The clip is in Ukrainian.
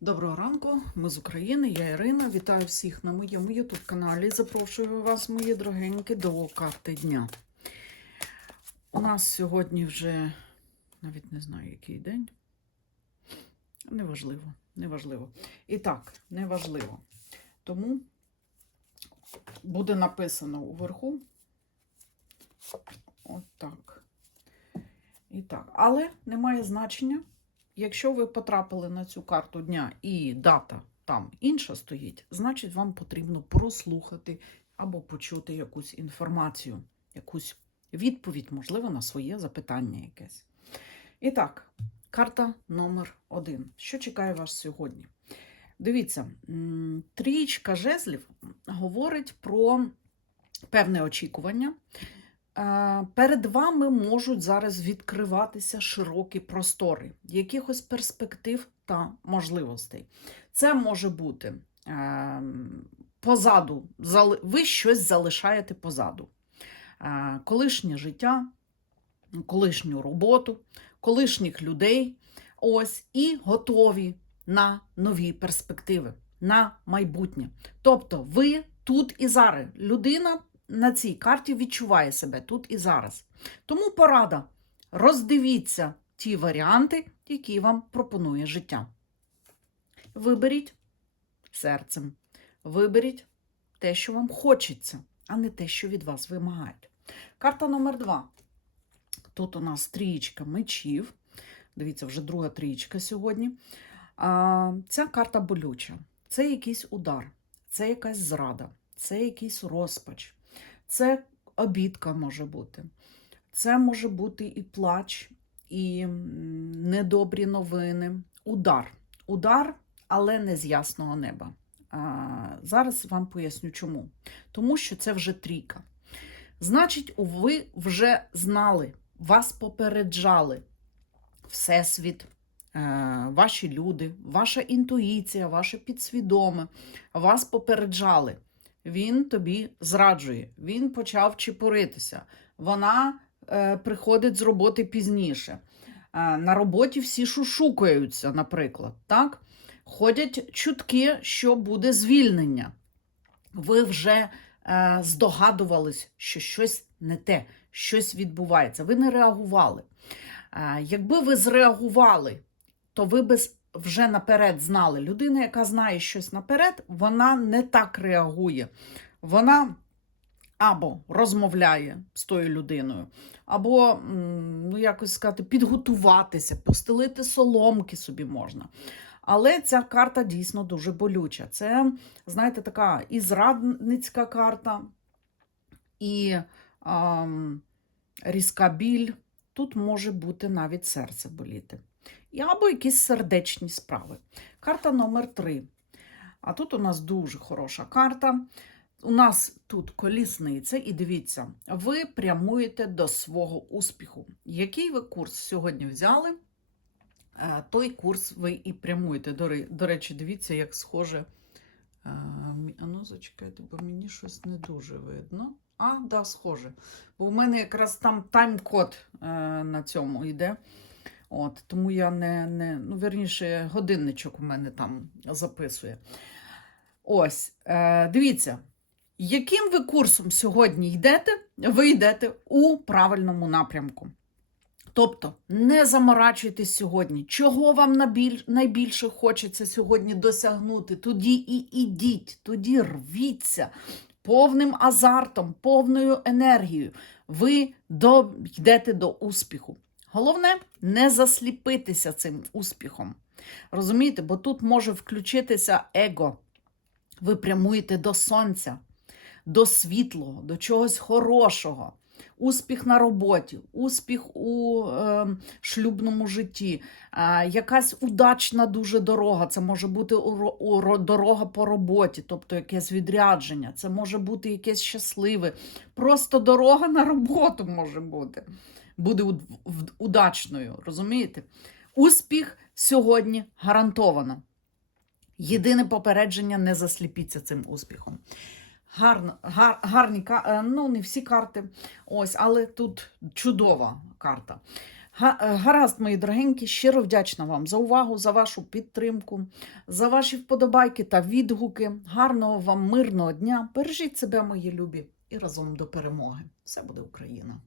Доброго ранку, ми з України, я Ірина. Вітаю всіх на моєму YouTube каналі. Запрошую вас, мої дорогенькі, до карти дня. У нас сьогодні вже навіть не знаю, який день. Неважливо, неважливо. І так, неважливо. Тому буде написано уверху. От так. І так. Але немає значення. Якщо ви потрапили на цю карту дня і дата там інша стоїть, значить вам потрібно прослухати або почути якусь інформацію, якусь відповідь, можливо, на своє запитання якесь. І так, карта номер один. Що чекає вас сьогодні? Дивіться, м, трієчка жезлів говорить про певне очікування. Перед вами можуть зараз відкриватися широкі простори, якихось перспектив та можливостей. Це може бути е, позаду, ви щось залишаєте позаду. Колишнє життя, колишню роботу, колишніх людей. Ось і готові на нові перспективи, на майбутнє. Тобто, ви тут і зараз. Людина на цій карті відчуває себе тут і зараз. Тому порада. Роздивіться ті варіанти, які вам пропонує життя. Виберіть серцем. Виберіть те, що вам хочеться, а не те, що від вас вимагають. Карта номер два. Тут у нас трієчка мечів. Дивіться, вже друга трієчка сьогодні. А, Ця карта болюча. Це якийсь удар, це якась зрада, це якийсь розпач, це обідка може бути. Це може бути і плач, і недобрі новини. Удар. Удар, але не з ясного неба. А, зараз вам поясню чому. Тому що це вже трійка. Значить, ви вже знали, вас попереджали Всесвіт, е, ваші люди, ваша інтуїція, ваше підсвідоме, вас попереджали. Він тобі зраджує, він почав чепуритися. Вона е, приходить з роботи пізніше. Е, на роботі всі шушукаються, наприклад. Так? Ходять чутки, що буде звільнення. Ви вже е, здогадувались, що щось не те, щось відбувається. Ви не реагували. Е, якби ви зреагували, то ви с- вже наперед знали. Людина, яка знає щось наперед, вона не так реагує. Вона або розмовляє з тою людиною, або, ну, якось сказати, підготуватися, постелити соломки собі можна. Але ця карта дійсно дуже болюча. Це, знаєте, така і зрадницька карта, і ам, різка біль. Тут може бути навіть серце боліти. Або якісь сердечні справи. Карта номер 3. А тут у нас дуже хороша карта. У нас тут колісниця, і дивіться, ви прямуєте до свого успіху. Який ви курс сьогодні взяли, е, той курс ви і прямуєте. До, речі, дивіться, як схоже. Е, мі- А ну, зачекайте, бо мені щось не дуже видно. А, да, схоже. Бо в мене якраз там тайм-код е, на цьому йде. От, тому я не, не, ну, верніше, годинничок у мене там записує. Ось, е, дивіться, яким ви курсом сьогодні йдете, ви йдете у правильному напрямку. Тобто не заморачуйтесь сьогодні, чого вам найбільше хочеться сьогодні досягнути. Тоді і ідіть, тоді рвіться повним азартом, повною енергією. Ви до, йдете до успіху. Головне не засліпитися цим успіхом. Розумієте, бо тут може включитися его. Ви прямуєте до сонця, до світлого, до чогось хорошого. Успіх на роботі, успіх у е, шлюбному житті, е, якась удачна дуже дорога. Це може бути у, у, дорога по роботі, тобто якесь відрядження, це може бути якесь щасливе. Просто дорога на роботу може бути. Буде удачною, розумієте? Успіх сьогодні гарантовано. Єдине попередження не засліпіться цим успіхом. Гарно, гар, гарні е, ну не всі карти, ось, але тут чудова карта. Е, Гаразд, мої дорогенькі, щиро вдячна вам за увагу, за вашу підтримку, за ваші вподобайки та відгуки. Гарного вам мирного дня. Бережіть себе, мої любі, і разом до перемоги. Все буде Україна!